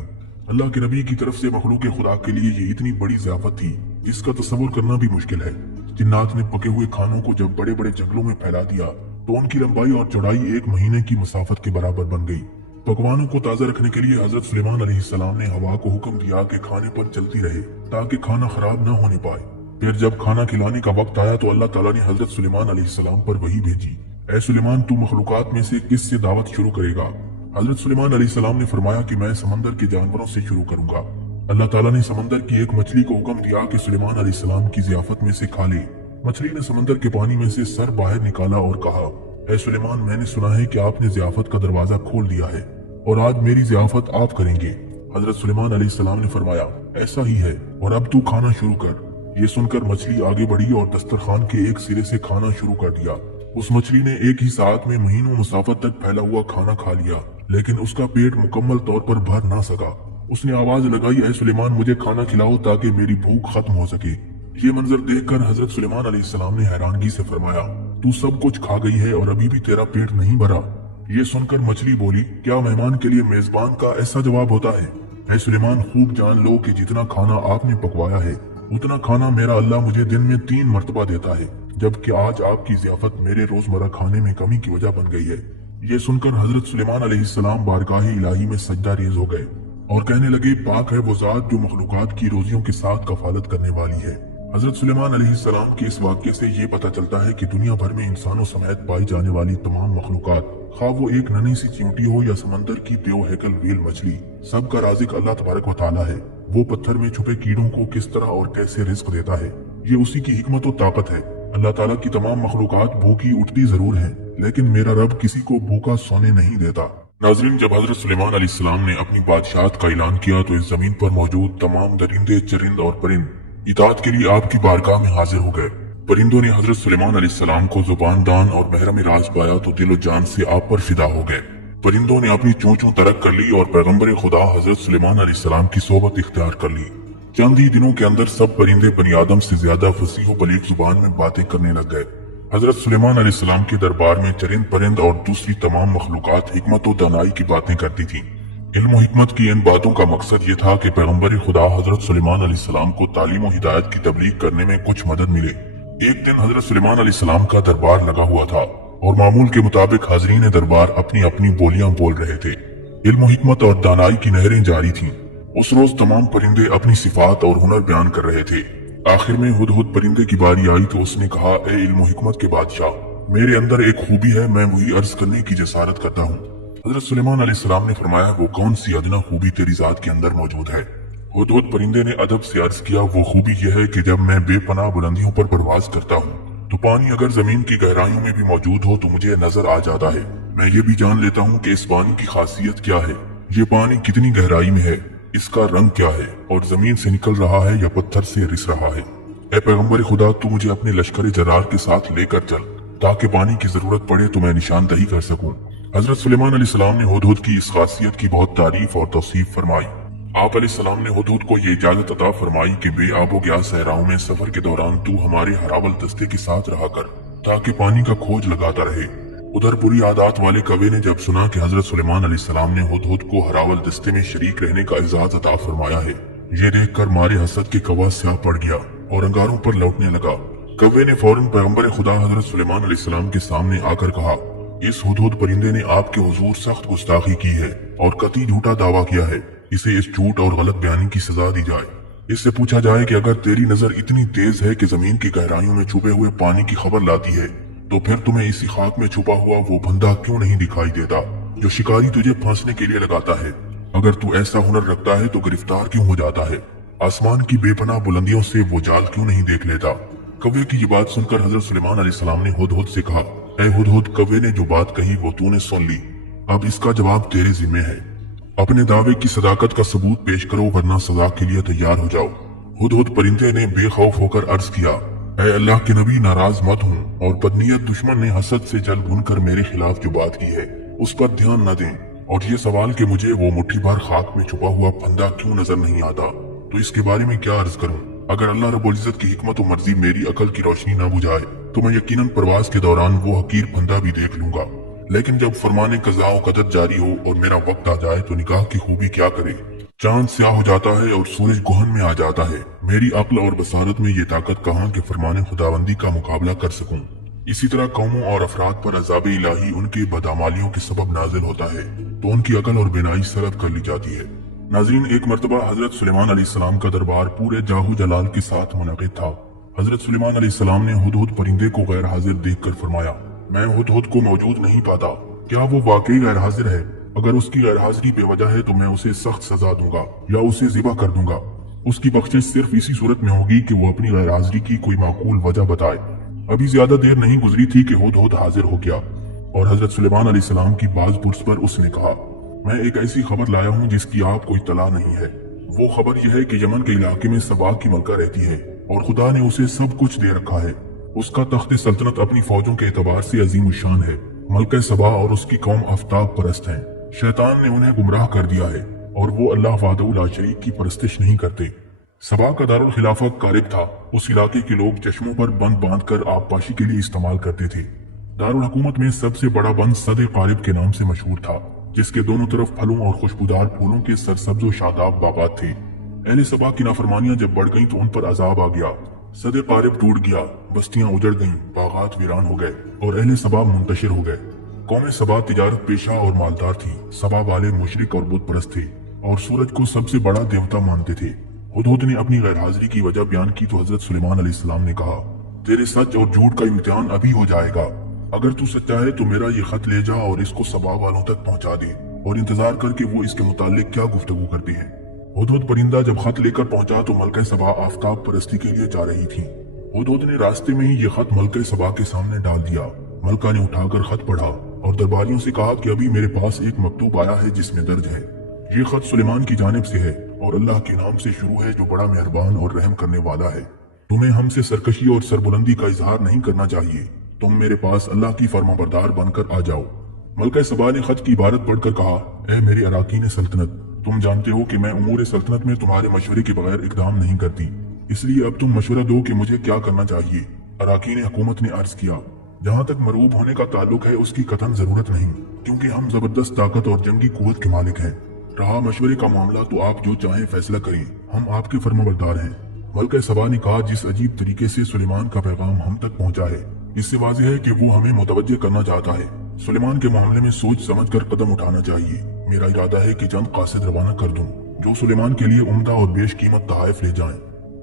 अल्लाह के नबी की तरफ से मखलूक खुदा के लिए ये इतनी बड़ी ज़ियाफत थी, इसका तस्वुर करना भी मुश्किल है। जिन्नात ने पके हुए खानों को जब बड़े बड़े जंगलों में फैला दिया तो उनकी लंबाई और चौड़ाई 1 महीने की मसाफत के बराबर बन गई। पकवानों को ताज़ा रखने के लिए हजरत सुलेमान अलैहिस्सलाम ने हवा को हुक्म दिया कि खाने पर चलती रहे ताकि खाना खराब न होने पाए। फिर जब खाना खिलाने का वक्त आया तो अल्लाह ताला ने हजरत सुलेमान अलैहिस्सलाम पर वही भेजी, ऐ सुलेमान, तू मखलूकात में से किस से दावत शुरू करेगा? हजरत सुलेमान अलैहिस्सलाम ने फरमाया कि मैं समंदर के जानवरों से शुरू करूंगा। अल्लाह ताला ने समंदर की एक मछली को हुक्म दिया कि सुलेमान अलैहिस्सलाम की ज़ियाफत में से खा ले। मछली ने समंदर के पानी में से सर बाहर निकाला और कहा, ऐ सुलेमान, मैंने सुना है कि आपने ज़ियाफत का दरवाजा खोल दिया है और आज मेरी ज़ियाफत आप करेंगे। हजरत सुलेमान अलैहिस्सलाम ने फरमाया, ऐसा ही है, और अब तू खाना शुरू कर। ये सुनकर मछली आगे बढ़ी और दस्तरखान के एक सिरे से खाना शुरू कर दिया। उस मछली ने एक ही साथ में महीनों मुसाफत तक फैला हुआ खाना खा लिया, लेकिन उसका पेट मुकम्मल तौर पर भर ना सका। उसने आवाज लगाई, ऐ सुलेमान, मुझे खाना खिलाओ ताकि मेरी भूख खत्म हो सके। ये मंजर देखकर हजरत सुलेमान अलैहिस्सलाम ने हैरानगी से फरमाया, तू सब कुछ खा गई है और अभी भी तेरा पेट नहीं भरा। ये सुनकर मछली बोली, क्या मेहमान के लिए मेजबान का ऐसा जवाब होता है? ऐ सुलेमान, खूब जान लो कि जितना खाना आपने पकवाया है उतना खाना मेरा अल्लाह मुझे दिन में 3 मरतबा देता है, जबकि आज आपकी ज़ियाफत मेरे रोजमर्रा खाने में कमी की वजह बन गई है। ये सुनकर हजरत सुलेमान अलैहिस्सलाम बारगाह इलाही में सजदा रेज हो गए और कहने लगे, पाक है वो जात जो मखलूकात की रोजियों के साथ कफालत करने वाली है। हजरत सुलेमान अलैहिस्सलाम के इस वाक्य से ये पता चलता है कि दुनिया भर में इंसानों समेत पाई जाने वाली तमाम मखलूकात, खा वो एक नन्ही सी चींटी हो या समंदर की प्यो हैकल व्हेल मछली, सबका राज़िक अल्लाह तबारक व तआला है। वो पत्थर में छुपे कीड़ों को किस तरह और कैसे रिस्क देता है, ये उसी की हिकमत और ताकत है। अल्लाह ताला की तमाम मखलूकात भूखी उठती जरूर है, लेकिन मेरा रब किसी को भूखा सोने नहीं देता। नाज़रीन, जब हजरत सुलेमान अलैहिस्सलाम ने अपनी बादशाहत का ऐलान किया तो इस जमीन पर मौजूद तमाम दरिंदे, चरिंद और परिंद इताअत के लिए आपकी बारगाह में हाजिर हो गए। परिंदों ने हजरत सुलेमान अलैहिस्सलाम को जुबानदान और महरम राज पाया तो दिलो जान से आप पर फिदा हो गए। परिंदों ने अपनी चोंचों तरक कर ली और पैगंबर खुदा हजरत सुलेमान अलैहिस्सलाम की सोबत इख्तियार कर ली। चंद ही दिनों के अंदर सब परिंदे बनी आदम से ज्यादा फसीह व बलीग जुबान में बातें करने लग गए। हजरत सुलेमान अलैहिस्सलाम के दरबार में चरिंद परिंद और दूसरी तमाम मखलूकात हिकमत और दानाई की बातें करती थीं। इल्म और हिकमत की इन बातों का मकसद ये था कि पैगंबर खुदा हजरत सुलेमान अलैहिस्सलाम को तालीम और हिदायत की तबलीग करने में कुछ मदद मिले। एक दिन हजरत सुलेमान अलैहिस्सलाम का दरबार लगा हुआ था और मामूल के मुताबिक हाजरीन दरबार अपनी अपनी बोलियां बोल रहे थे। इल्म और हिकमत और दानाई की नहरें जारी थीं। उस रोज तमाम परिंदे अपनी सिफात और हुनर बयान कर रहे थे। आखिर में हुदहुद परिंदे की बारी आई तो उसने कहा, ए इल्म और हिकमत के बादशाह, मेरे अंदर एक खूबी है, मैं वही अर्ज करने की जसारत करता हूँ। हजरत सुलेमान अलैहिस्सलाम ने फरमाया, वो कौन सी अदना खूबी तेरी जात के अंदर मौजूद है? हुदहुद परिंदे ने अदब से अर्ज किया, वो खूबी यह है कि जब मैं बेपनाह बुलंदियों पर परवाज करता हूँ तो पानी अगर जमीन की गहराइयों में भी मौजूद हो तो मुझे नजर आ जाता है। मैं ये भी जान लेता हूँ कि इस पानी की खासियत क्या है, ये पानी कितनी गहराई में है, इसका रंग क्या है और जमीन से निकल रहा है या पत्थर से रिस रहा है। ए पैगंबर खुदा, तू मुझे अपने लश्कर जरार के साथ लेकर चल ताकि पानी की जरूरत पड़े तो मैं निशानदही कर सकूं। हजरत सुलेमान अलैहिस्सलाम ने हुदहुद की इस खासियत की बहुत तारीफ और तौसीफ फरमाई। आप अलैहिस्सलाम ने हुदहुद को ये इजाजत अता फरमाई कि बेआबो गया सहराओं में सफर के दौरान तू हमारे हरावल दस्ते के साथ रहा कर ताकि पानी का खोज लगाता रहे। उधर बुरी आदत वाले कवि ने जब सुना कि हजरत सुलेमान अलैहिस्सलाम ने हुदहुद को हरावल दस्ते में शरीक रहने का एजाज अता फरमाया है, ये देखकर मारे हसद के कवा स्याह पड़ गया और अंगारों पर लौटने लगा। कव्वे ने फौरन पैगंबर खुदा हजरत सुलेमान अलैहिस्सलाम के सामने आकर कहा, इस हुदहुद परिंदे ने आपके हुजूर सख्त गुस्ताखी की है और कतई झूठा दावा किया है। इसे इस झूठ और गलत बयानी की सजा दी जाए। इससे पूछा जाए कि अगर तेरी नजर इतनी तेज है कि जमीन की गहराइयों में छुपे हुए पानी की खबर लाती है तो फिर तुम्हें इसी खाक में छुपा हुआ वो बंदा क्यों नहीं दिखाई देता जो शिकारी तुझे फांसने के लिए लगाता है? अगर तू ऐसा हुनर रखता है तो गिरफ्तार क्यों हो जाता है? आसमान की बेपनाह बुलंदियों से वो जाल क्यों नहीं देख लेता? कव्वे की ये बात सुनकर हजरत सुलेमान अलैहिस्सलाम ने हुदहुद से कहा, ए हुदहुद, कव्वे ने जो बात कही वो तूने सुन ली, अब इसका जवाब तेरे जिम्मे है। अपने दावे की सदाकत का सबूत पेश करो वरना सजा के लिए तैयार हो जाओ। हुदहुद परिंदे ने बेखौफ होकर अर्ज किया, ऐ अल्लाह के नबी, नाराज मत हूँ और बदनीयत दुश्मन ने हसद से जल भुनकर मेरे खिलाफ जो बात की है उस पर ध्यान न दें। और ये सवाल कि मुझे वो मुट्ठी भर खाक में छुपा हुआ फंदा क्यों नजर नहीं आता, तो इसके बारे में क्या अर्ज करूं? अगर अल्लाह रब्बुल इज्जत की हिकमत और मर्जी मेरी अकल की रोशनी न बुझाए तो मैं यकीनन परवाज के दौरान वो हकीर फंदा भी देख लूंगा। लेकिन जब फरमाने कज़ा और कदर जारी हो और मेरा वक्त आ जाए तो निगाह की खूबी क्या करे? चांद स्याह हो जाता है और सूरज गुहन में आ जाता है। मेरी अक्ल और बसारत में ये ताकत कहाँ कि फरमाने खुदाबंदी का मुकाबला कर सकूं। इसी तरह कौमों और अफराद पर अज़ाब इलाही उनके बदामालियों के सबब नाजिल होता है तो उनकी अकल और बिनाई सलब कर ली जाती है। नाज़रीन, एक मर्तबा हजरत सुलेमान अलैहिस्सलाम का दरबार पूरे जाहू जलाल के साथ मुनक़िद था। हजरत सुलेमान अलैहिस्सलाम ने हुदहुद परिंदे को गैर हाजिर देखकर फरमाया, मैं हुदहुद को मौजूद नहीं पाता, क्या वो वाकई गैर हाजिर है? अगर उसकी गैर हाजिरी बेवजह है तो मैं उसे सख्त सजा दूंगा या उसे ज़िबा कर दूंगा। उसकी बख्शिश सिर्फ इसी सूरत में होगी कि वो अपनी गैर हाजिरी की कोई माकूल वजह बताए। अभी ज्यादा देर नहीं गुजरी थी कि हुदहुद हाजिर हो गया और हजरत सुलेमान अलैहिस्सलाम की बाज पुरस पर उसने कहा, मैं एक ऐसी खबर लाया हूँ जिसकी आपको इत्तला नहीं है। वो खबर यह है कि यमन के इलाके में सबा की मलका रहती है और खुदा ने उसे सब कुछ दे रखा है। उसका तख्त सल्तनत अपनी फौजों के एतबार से अजीम शान है। मलका सबा और उसकी कौम आफ्ताब परस्त है। शैतान ने उन्हें गुमराह कर दिया है और वो अल्लाह वाहदहू ला शरीक की परस्तिश नहीं करते। सबा का दारुल खिलाफत कारिब था। उस इलाके के लोग चश्मों पर बंद बांधकर आबपाशी के लिए इस्तेमाल करते थे। दारुल हुकूमत में सबसे बड़ा बंद सदे कारिब के नाम से मशहूर था, जिसके दोनों तरफ फलों और खुशबूदार फूलों के सरसब्ज और शादाब बागात थे। अहले सबा की नाफरमानियां जब बढ़ गईं तो उन पर अजाब आ गया। सदे कारिब टूट गया, बस्तियां उजड़ गईं, बागात वीरान हो गए और अहले सबा मुंतशिर हो गए। कौम सबा तिजारत पेशा और मालदार थी। सबा वाले मुशरिक और बुत परस्त थे और सूरज को सबसे बड़ा देवता मानते थे। हुदहुद ने अपनी गैर हाजिरी की वजह बयान की तो हजरत सुलेमान अलैहिस्सलाम ने कहा, तेरे सच और झूठ का इम्तिहान अभी हो जाएगा। अगर तू सच्चा है तो मेरा ये खत ले जा और इसको सबा वालों तक पहुंचा दे और इंतजार करके वो इसके मुतालिक क्या गुफ्तगू करते हैं। हुदहुद परिंदा जब खत लेकर पहुंचा तो मलका सबा आफ्ताब परस्ती के लिए जा रही थी। हुदहुद ने रास्ते में ही ये खत मलका सबा के सामने डाल दिया। मलका ने उठाकर खत पढ़ा और दरबारियों से कहा कि अभी मेरे पास एक मकतूब आया है जिसमें दर्ज है, ये खत सुलेमान की जानिब से है और अल्लाह के नाम से शुरू है जो बड़ा मेहरबान और रहम करने वाला है। तुम्हें हमसे सरकशी और सरबुलंदी का इजहार नहीं करना चाहिए। तुम मेरे पास अल्लाह की फरमाबरदार बनकर आ जाओ। मलका सबा ने खत की इबारत पढ़कर कहा, ए मेरे अराकीन सल्तनत, तुम जानते हो कि मैं उमूर सल्तनत में तुम्हारे मशवरे के बगैर इकदाम नहीं करती, इसलिए अब तुम मशवरा दो कि मुझे क्या करना चाहिए। अराकीन हुकूमत ने अर्ज किया, जहाँ तक मरूब होने का ताल्लुक है उसकी कतन जरूरत नहीं, क्योंकि हम जबरदस्त ताकत और जंगी कुव्वत के मालिक हैं। रहा मशवरे का मामला तो आप जो चाहें फैसला करें, हम आपके फर्माबरदार हैं। मलका सबा ने कहा, जिस अजीब तरीके से सुलेमान का पैगाम हम तक पहुंचा है, इससे वाज़ेह है कि वो हमें मुतवज्जे करना चाहता है। सुलेमान के मामले में सोच समझ कर कदम उठाना चाहिए। मेरा इरादा है कि चंद कासिद रवाना कर दूं, जो सुलेमान के लिए उम्दा और बेश कीमत तहाइफ ले जाएं।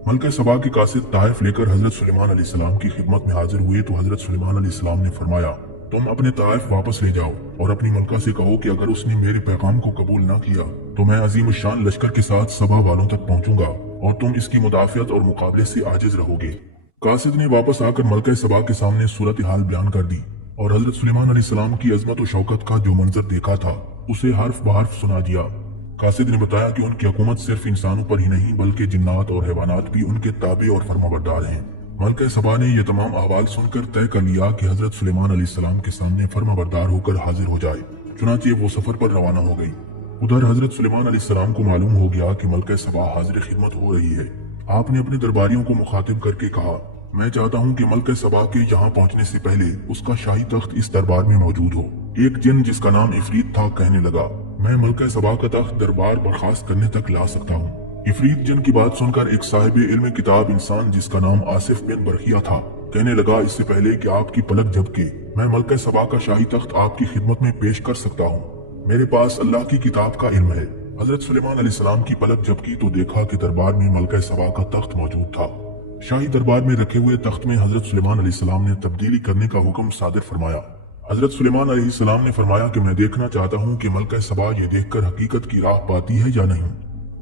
मलका सबा के कासिद तहाइफ लेकर हजरत सुलेमान अलैहिस्सलाम की खिदमत में हाजिर हुए तो हजरत सुलेमान अलैहिस्सलाम ने फरमाया, तुम अपने तहाइफ वापस ले जाओ और अपनी मलका से कहो कि अगर उसने मेरे पैगाम को कबूल न किया तो मैं अजीम शान लश्कर के साथ सबा वालों तक पहुंचूंगा और तुम इसकी मुदाफियत और मुकाबले से आजिज रहोगे। कासिद ने वापस आकर मलका सबा के सामने सूरत हाल बयान कर दी और हजरत सुलेमान अलैहिस्सलाम की अजमत और शौकत का जो मंजर देखा था उसे हर्फ बहर्फ सुना दिया। कासिद ने बताया कि उनकी हुकूमत सिर्फ इंसानों पर ही नहीं बल्कि जिन्नात और हैवानात भी उनके ताबे और फर्माबरदार हैं। मलका सबा ने यह तमाम अहवाल सुनकर तय कर लिया कि हजरत सुलेमान अलैहिस्सलाम के सामने फर्माबरदार होकर हाजिर हो जाए। चुनांचे वो सफर पर रवाना हो गई। उधर हजरत सुलेमान अलैहिस्सलाम को मालूम हो गया कि मलका सबा हाजिर खिदमत हो रही है। आपने अपने दरबारियों को मुखातिब करके कहा, मैं चाहता हूँ कि मलका सबा के यहाँ पहुँचने से पहले उसका शाही तख्त इस दरबार में मौजूद हो। एक जिन जिसका नाम इफरीत था कहने लगा, मैं मलका सबा का तख्त दरबार बर्खास्त करने तक ला सकता हूँ। इफरीत जिन की बात सुनकर एक साहिब इल्म किताब इंसान जिसका नाम आसिफ बिन बरखिया था कहने लगा, इससे पहले कि आपकी पलक झपके मैं मलका सबा का शाही तख्त आपकी खिदमत में पेश कर सकता हूँ। मेरे पास अल्लाह की किताब का इल्म है। हजरत सुलेमान अलैहिस्सलाम की पलक झपकी तो देखा कि दरबार में मलका सबा का तख्त मौजूद था। शाही दरबार में रखे हुए तख्त में हजरत सुलेमान अलैहिस्सलाम ने तब्दीली करने का हुक्म सादिर फरमाया। हजरत सुलेमान अलैहिस्सलाम ने फरमाया कि मैं देखना चाहता हूँ कि मलका सबा ये देखकर हकीकत की राह पाती है या नहीं।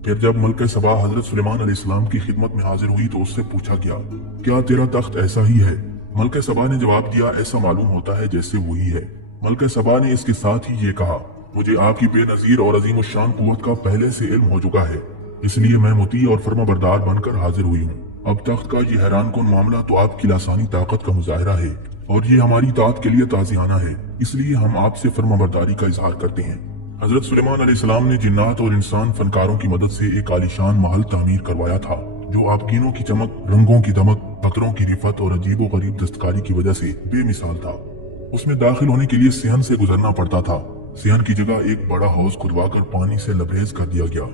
फिर जब मलका सबा हजरत सुलेमान अलैहिस्सलाम की खिदमत में हाजिर हुई तो उससे पूछा गया, क्या तेरा तख्त ऐसा ही है? मलका सबा ने जवाब दिया, ऐसा मालूम होता है जैसे वही है। मलका सबा ने इसके साथ ही ये कहा, मुझे आपकी बेनजीर और अजीम शान कुव्वत का पहले से इल्म हो चुका है, इसलिए मैं मुती और फर्माबरदार बनकर हाजिर हुई हूँ। अब तख्त का ये हैरान कुन मामला तो आपकी लासानी ताकत का मुजाहिरा है और ये हमारी तात के लिए ताज़ियाना है, इसलिए हम आपसे फर्माबरदारी का इजहार करते हैं। हजरत सुलेमान अलैहिस्सलाम ने जिन्नात और इंसान फनकारों की मदद से एक आलीशान महल तामीर करवाया था, जो आपकीनों की चमक, रंगों की दमक, पत्थरों की रिफत और अजीबो गरीब दस्तकारी की वजह से बेमिसाल था। उसमें दाखिल होने के लिए सिहन से गुजरना पड़ता था। सिहन की जगह एक बड़ा हौज खुदवाकर पानी से लबरेज कर दिया गया।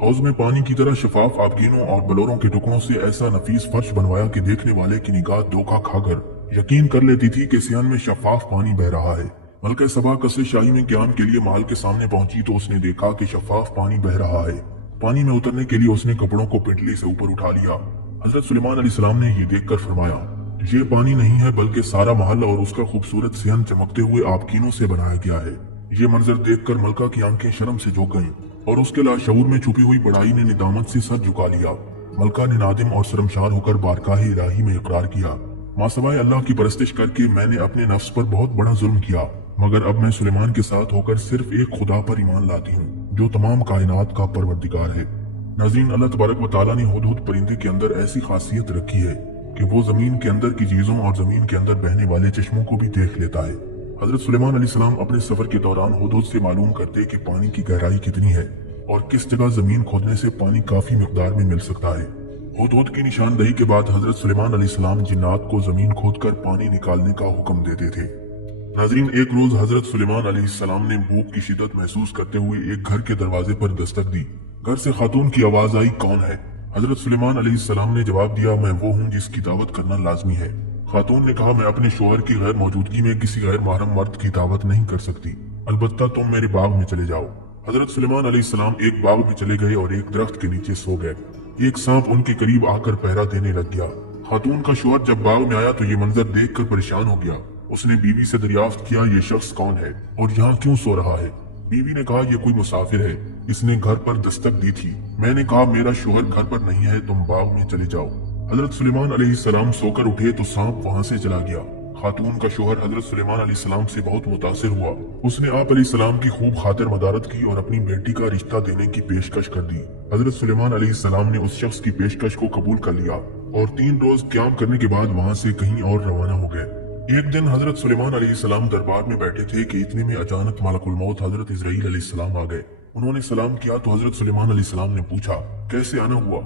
हौज में पानी की तरह शफाफ आपकीनों और बलोरों के टुकड़ों से ऐसा नफीस फर्श बनवाया कि देखने वाले की निगाह धोखा खाकर यकीन कर लेती थी कि सिहन में शफाफ पानी बह रहा है। मलका सबा कसरे शाही में क़याम के लिए महल के सामने पहुंची तो उसने देखा कि शफाफ पानी बह रहा है। पानी में उतरने के लिए उसने कपड़ों को पिंडली से ऊपर उठा लिया। हजरत सुलेमान अलैहिस्सलाम ने ये देखकर फरमाया, ये पानी नहीं है बल्कि सारा महल और उसका खूबसूरत सिहन चमकते हुए आपकीनों से बनाया गया है। ये मंजर देखकर मलका की आंखें शर्म से झुक गईं और उसके लाशऊर में छुपी हुई बड़ाई ने निदामत से सर झुका लिया। मलका ने नादिम और शर्मशार होकर बारकाह इलाही में इकरार किया, मासवाए अल्लाह की परस्तिश करके मैंने अपने नफ्स पर बहुत बड़ा जुल्म किया, मगर अब मैं सुलेमान के साथ होकर सिर्फ एक खुदा पर ईमान लाती हूँ जो तमाम कायनात का परवरदिगार है। नाज़रीन, अल्लाह तबारक व तआला ने हुदहुद परिंदे के अंदर ऐसी खासियत रखी है कि वो जमीन के अंदर की चीजों और जमीन के अंदर बहने वाले चश्मों को भी देख लेता है। हजरत सुलेमान अलैहिस्सलाम अपने सफर के दौरान हुदहुद से मालूम करते कि पानी की गहराई कितनी है और किस जगह जमीन खोदने से पानी काफी मिकदार में मिल सकता है। हुदहुद की निशानदही के बाद हजरत सुलेमान अलैहिस्सलाम जिन्नात को जमीन खोदकर पानी निकालने का हुक्म देते थे। नाज़रीन, एक रोज हजरत सुलेमान अलैहिस्सलाम ने भूख की शिद्दत महसूस करते हुए एक घर के दरवाजे पर दस्तक दी। घर से खातून की आवाज आई, कौन है? हजरत सुलेमान अलैहिस्सलाम ने जवाब दिया, मैं वो हूँ जिसकी दावत करना लाजमी है। खातून ने कहा, मैं अपने शोहर की गैर मौजूदगी में किसी गैर महरम मर्द की दावत नहीं कर सकती, अलबत्ता तुम मेरे बाग में चले जाओ। हजरत सुलेमान अलैहिस्सलाम एक बाग में चले गए और एक दरख्त के नीचे सो गए। एक सांप उनके करीब आकर पहरा देने लग गया। खातून का शोहर जब बाग में आया तो ये मंजर देखकर परेशान हो गया। उसने बीवी से दरियाफ्त किया, ये शख्स कौन है और यहाँ क्यों सो रहा है? बीवी ने कहा, ये कोई मुसाफिर है, इसने घर पर दस्तक दी थी। मैंने कहा, मेरा शोहर घर पर नहीं है, तुम बाग में चले जाओ। हजरत सुलेमान अलैहिस्सलाम सोकर उठे तो सांप वहाँ से चला गया। खातून का शोहर हजरत सुलेमान अलैहिस्सलाम से बहुत मुतासिर हुआ। उसने आप अलैहिस्सलाम की खूब खातिर मदारत की और अपनी बेटी का रिश्ता देने की पेशकश कर दी। हजरत सुलेमान अलैहिस्सलाम ने उस शख्स की पेशकश को कबूल कर लिया और 3 रोज क़याम करने के बाद वहाँ से कहीं और रवाना हो गए। एक दिन हजरत सुलेमान अलैहिस्सलाम दरबार में बैठे थे कि इतने में अचानक मलकुल मौत हजरत इजराइल अलैहिस्सलाम आ गए। उन्होंने सलाम किया तो हजरत सुलेमान अलैहिस्सलाम ने पूछा, कैसे आना हुआ?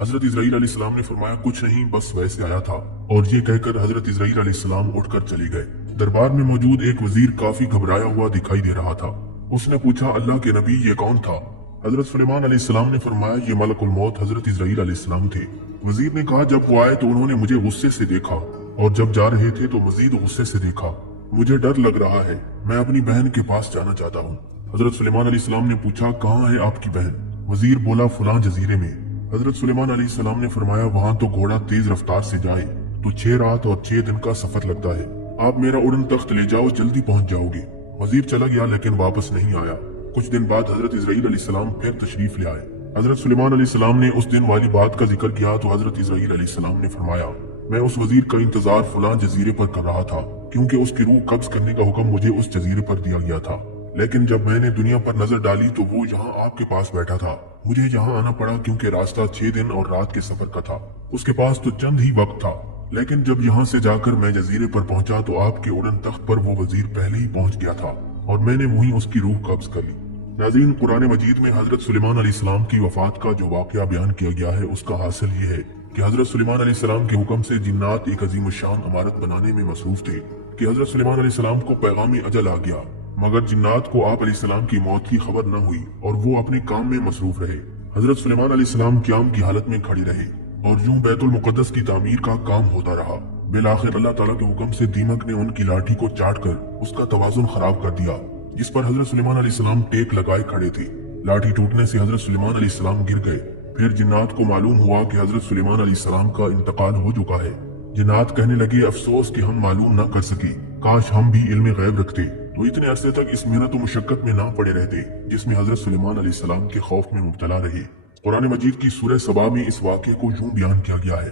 हजरत इजराइल अलैहिस्सलाम ने फरमाया, कुछ नहीं, बस वैसे आया था। और ये कहकर हजरत इजराइल अलैहिस्सलाम उठकर चले गए। दरबार में मौजूद एक वजीर काफी घबराया हुआ दिखाई दे रहा था। उसने पूछा, अल्लाह के नबी ये कौन था? हजरत सुलेमान अलैहिस्सलाम ने फरमाया, ये मलकुल मौत हजरत इजराइल अलैहिस्सलाम थे। वजीर ने कहा, जब वो आए तो उन्होंने मुझे गुस्से से देखा और जब जा रहे थे तो मजीद गुस्से से देखा। मुझे डर लग रहा है, मैं अपनी बहन के पास जाना चाहता हूँ। हजरत सुलेमान अलैहिस्सलाम ने पूछा, कहाँ है आपकी बहन? वजीर बोला, फलां जजीरे में। हजरत सुलेमान अलैहिस्सलाम ने फरमाया, वहां तो घोड़ा तेज रफ्तार से जाए तो 6 रात और 6 दिन का सफर लगता है। आप मेरा उड़न तख्त ले जाओ, जल्दी पहुंच जाओगे। वजीर चला गया लेकिन वापस नहीं आया। कुछ दिन बाद हजरत इजराइल अलैहिस्सलाम फिर तशरीफ ले आए। हजरत सुलेमान अलैहिस्सलाम ने उस दिन वाली बात का जिक्र किया तो हजरत इजराइल अलैहिस्सलाम ने फरमाया, मैं उस वजीर का इंतजार फलां जजीरे पर कर रहा था क्योंकि उसकी रूह कब्ज करने का हुक्म मुझे उस जजीरे पर दिया गया था। लेकिन जब मैंने दुनिया पर नजर डाली तो वो यहाँ आपके पास बैठा था। मुझे यहाँ आना पड़ा क्योंकि रास्ता 6 दिन और रात के सफर का था। उसके पास तो चंद ही वक्त था। लेकिन जब यहाँ से जाकर मैं जजीरे पर पहुंचा तो आपके उड़न तख्त पर वो वजीर पहले ही पहुंच गया था और मैंने वहीं उसकी रूह कब्ज कर ली। नाज़रीन, कुरान मजीद में हजरत सुलेमान अलैहिस्सलाम की वफात का जो वाकया बयान किया गया है उसका हासिल ये है कि हजरत सुलेमान अलैहिस्सलाम के हुक्म से जिन्नात एक अजीम शान इमारत बनाने में मसरूफ थे कि हजरत सुलेमान अलैहिस्सलाम को पैगाम अजल आ गया, मगर जिन्नात को आप अलैहिस्सलाम की मौत की खबर न हुई और वो अपने काम में मसरूफ रहे। हजरत सुलेमान अलैहिस्सलाम क़याम की हालत में खड़ी रहे और यूं बैतुल मुक़द्दस की तामीर का काम होता रहा। बिलाखिर अल्लाह ताला के हुक्म से दीमक ने उनकी लाठी को चाट कर उसका तवाज़ुन खराब कर दिया, जिस पर हजरत सुलेमान अलैहिस्सलाम टेक लगाए खड़े थे। लाठी टूटने से हजरत सुलेमान अलैहिस्सलाम गिर गए। फिर जिन्नात को मालूम हुआ कि हजरत सुलेमान अलैहिस्सलाम का इंतकाल हो चुका है। जिन्नात कहने लगे, अफसोस कि हम मालूम न कर सके, काश हम भी इल्म गैब रखते तो इतने अरसे तक इस मेहनत और मुशक्कत में ना पड़े रहते जिसमें हजरत सुलेमान अलैहिस्सलाम के खौफ में मुब्तला रहे। कुरान मजीद की सूरह सबा में इस वाक़े को यूं बयान किया गया है,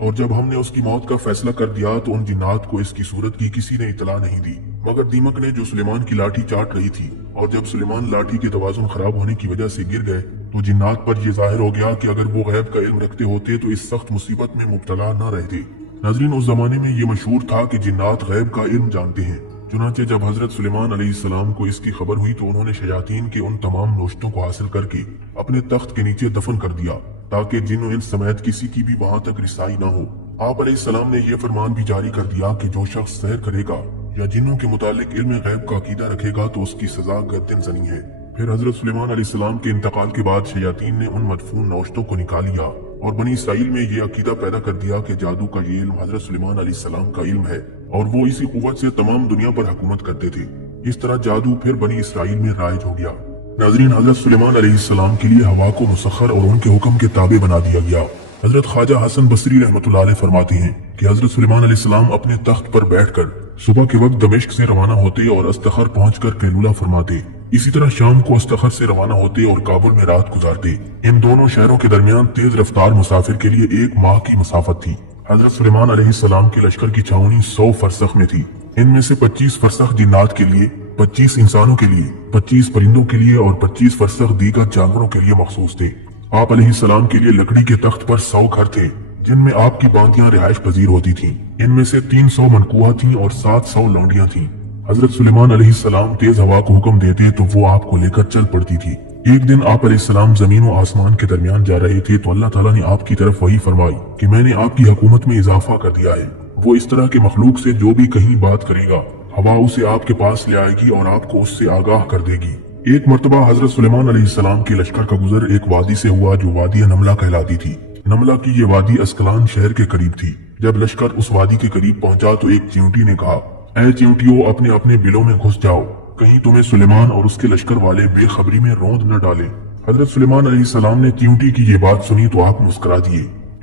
और जब हमने उसकी मौत का फैसला कर दिया तो उन जिन्नात को इसकी सूरत की किसी ने इतला नहीं दी मगर दीमक ने जो सुलेमान की लाठी चाट रही थी। और जब सुलेमान लाठी के तवाज़ुन खराब होने की वजह से गिर गए तो जिन्नात पर यह जाहिर हो गया कि अगर वो गैब का इल्म रखते होते तो इस सख्त मुसीबत में मुब्तला न रहते। नाज़रीन, उस जमाने में ये मशहूर था कि जिन्नात गैब का इल्म जानते हैं। चुनांचे जब हजरत सुलेमान अलैहिस्सलाम को इसकी खबर हुई तो उन्होंने शयातीन के उन तमाम नोश्तों को हासिल करके अपने तख्त के नीचे दफन कर दिया ताकि जिन इंस समेत किसी की भी वहां तक रिसाई न हो। आप अलैहिस्सलाम ने यह फरमान भी जारी कर दिया कि जो शख्स सहर करेगा या जिन्नों के मुतालिक इल्म गैब का अकीदा रखेगा तो उसकी सजा गर्दन ज़नी है। फिर हजरत सुलेमान अलैहिस्सलाम के इंतकाल के बाद शयातीन ने उन मदफून नौश्तों को निकाल लिया और बनी इसराइल में ये अकीदा पैदा कर दिया कि जादू का ये इल्म हजरत सुलेमान अलैहिस्सलाम का इल्म है और वो इसी कुव्वत से तमाम दुनिया पर हुकूमत करते थे। इस तरह जादू फिर बनी इसराइल में राइज हो गया। नाज़रीन, हजरत सुलेमान अलैहिस्सलाम के लिए हवा को मुसख्खर और उनके हुक्म के ताबे बना दिया गया। हजरत ख्वाजा हसन बसरी रहमतुल्लाह अलैह फरमाते हैं कि हजरत सुलेमान अलैहिस्सलाम अपने तख्त पर बैठकर सुबह के वक्त दमिश्क से रवाना होते और अस्तखर पहुंचकर कैलूला फरमाते। इसी तरह शाम को अस्तखर से रवाना होते और काबुल में रात गुजारते। इन दोनों शहरों के दरमियान तेज रफ्तार मुसाफिर के लिए 1 माह की मुसाफत थी। हजरत सुलेमान अलैहिस्सलाम के लश्कर की छावनी 100 फरसख में थी। इनमें से 25 फरसख जिन्नात के लिए, 25 इंसानों के लिए, 25 परिंदों के लिए और 25 फरसख दीगर जानवरों के लिए मखसूस थे। आप अलैहिस्सलाम के लिए लकड़ी के तख्त पर 100 घर थे जिनमें आपकी बांतियां रिहाइश पजीर होती थीं। इनमें से 300 मनकूहा थीं और 700 लौंडियां थीं। हजरत सुलेमान अलैहिस्सलाम तेज हवा को हुक्म देते तो वो आपको लेकर चल पड़ती थी। एक दिन आप अलैहिस्सलाम जमीन और आसमान के दरमियान जा रहे थे तो अल्लाह ताला ने आपकी तरफ वही फरमाई कि मैंने आपकी हुकूमत में इजाफा कर दिया है। वो इस तरह के मखलूक से जो भी कहीं बात करेगा हवा उसे आपके पास ले आएगी और आपको उससे आगाह कर देगी। एक मर्तबा हजरत सुलेमान अलैहिस्सलाम के लश्कर का गुजर एक वादी से हुआ जो वादी नमला कहलाती थी। नमला की ये वादी अस्कलान शहर के करीब थी। जब लश्कर उस वादी के करीब पहुंचा तो एक चींटी ने कहा, ऐ चींटियों, अपने अपने बिलों में घुस जाओ, कहीं तुम्हें सुलेमान और उसके लश्कर वाले बेखबरी में रौंद न डाले। हजरत सुलेमान अलैहिस्सलाम ने चींटी की ये बात सुनी तो आप मुस्कुरा दिए।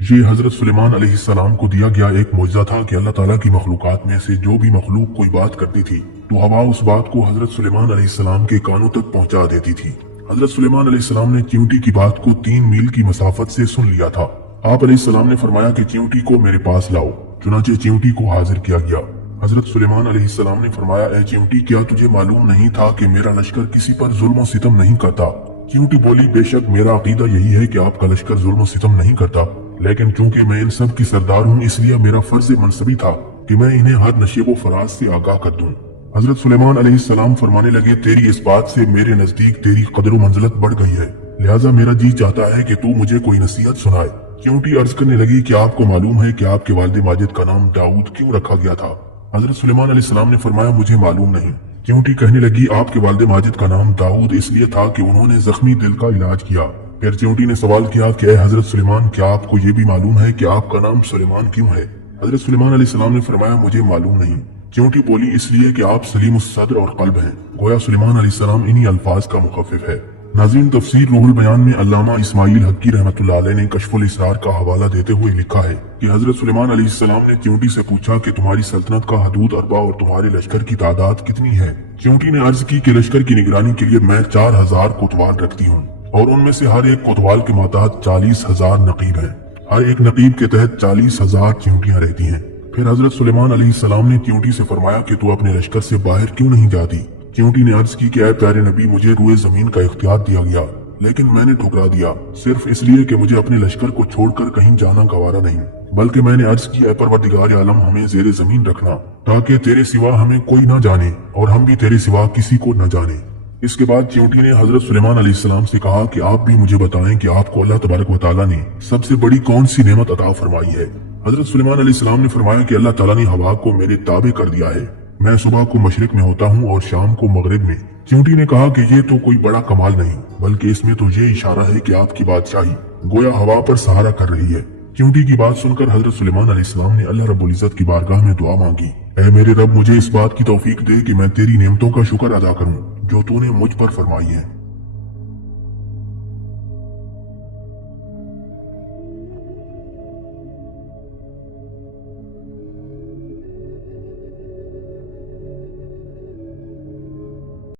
ये हजरत सुलेमान अलैहिस्सलाम को दिया गया एक मुआजिज़ा था कि अल्लाह ताला की मखलूकात में से जो भी मखलूक कोई बात करती थी तो हवा उस बात को हजरत सुलेमान अलैहिस्सलाम के कानों तक पहुंचा देती थी। हजरत सुलेमान अलैहिस्सलाम ने चींटी की बात को 3 मील की मसाफत से सुन लिया था। आप अलैहिस्सलाम ने फरमाया कि चींटी को मेरे पास लाओ। चुनांचे चींटी को हाजिर किया गया। हजरत सुलेमान अलैहिस्सलाम ने फरमाया, ऐ चींटी, क्या तुझे मालूम नहीं था कि मेरा लश्कर किसी पर जुल्म और सितम नहीं करता? चींटी बोली, बेशक मेरा अकीदा यही है कि आपका लश्कर जुल्म और सितम नहीं करता, लेकिन चूंकि मैं इन सब की सरदार हूँ इसलिए मेरा फर्ज मनसबी था कि मैं इन्हें हर नशेब व फराज से आगाह कर दूं। हजरत सुलेमान अलैहिस्सलाम फरमाने लगे, तेरी इस बात से मेरे नजदीक तेरी कदर व मंजिलत बढ़ गई है, लिहाजा मेरा जी चाहता है कि तू मुझे कोई नसीहत सुनाए। च्यूंटी अर्ज करने लगी कि आपको मालूम है कि आपके वालिद माजिद का नाम दाऊद क्यों रखा गया था? हजरत सुलेमान अलैहिस्सलाम ने फरमाया, मुझे मालूम नहीं। च्यूंटी कहने लगी, आपके वालिद माजिद का नाम दाऊद इसलिए था कि उन्होंने जख्मी दिल का इलाज किया। फिर च्यूंटी ने सवाल किया कि हजरत सुलेमान, क्या आपको ये भी मालूम है कि आपका नाम सुलेमान क्यों है? हजरत सुलेमान अलैहिस्सलाम ने फरमाया, मुझे मालूम नहीं। च्यूंटी बोली, इसलिए कि आप सलीम सद्र और कल्ब हैं। गोया सुलेमान अलैहिस्सलाम इन्हीं अल्फाज का मुखफ़िफ है। नाज़रीन, तफसीर रूहुल बयान में अल्लामा इस्माइल हक्की रहमतुल्लाह अलैह ने कश्फुल इसरार का हवाला देते हुए लिखा है कि हजरत सुलेमान अलैहिस्सलाम ने च्यूंटी से पूछा कि तुम्हारी सल्तनत का हदूद अरबा और तुम्हारे लश्कर की तादाद कितनी है? च्यूंटी ने अर्ज की कि लश्कर की निगरानी के लिए मैं 4000 कोतवाल रखती हूँ और उनमें से हर एक कोतवाल के मातहत 40,000 नकीब है। हर एक नकीब के तहत 40,000 च्यूंटियां रहती हैं। फिर हजरत सुलेमान अलैहिस्सलाम ने च्यूंटी से फरमाया कि तू अपने लश्कर से बाहर क्यों नहीं जाती? च्यूंटी ने अर्ज की कि ऐ प्यारे नबी, मुझे रुए जमीन का इख्तियार दिया गया, लेकिन मैंने ठुकरा दिया, सिर्फ इसलिए कि मुझे अपने लश्कर को छोड़कर कहीं जाना गवारा नहीं, बल्कि मैंने अर्ज की, ऐ परवरदिगार आलम, हमें जेरे जमीन रखना ताकि तेरे सिवा हमें कोई न जाने और हम भी तेरे सिवा किसी को न जाने। इसके बाद च्यूंटी ने हजरत सुलेमान अलैहिस्सलाम से कहा कि आप भी मुझे बताएं कि आपको अल्लाह तबारक व तआला ने सबसे बड़ी कौन सी नेमत अता फरमाई है? हजरत सुलेमान अलैहिस्सलाम ने फरमाया कि अल्लाह ताला ने हवा को मेरे ताबे कर दिया है, मैं सुबह को मशरिक में होता हूँ और शाम को मगरिब में। च्यूंटी ने कहा कि ये तो कोई बड़ा कमाल नहीं, बल्कि इसमें तो ये इशारा है कि आपकी बादशाही गोया हवा पर सहारा कर रही है। च्यूंटी की बात सुनकर हजरत सुलेमान अलैहिस्सलाम ने अल्लाह रब्बुल इज्जत की बारगाह में दुआ मांगी, ऐ मेरे रब, मुझे इस बात की तौफीक दे कि मैं तेरी नेमतों का शुक्र अदा करूं जो तूने मुझ पर फरमाई है।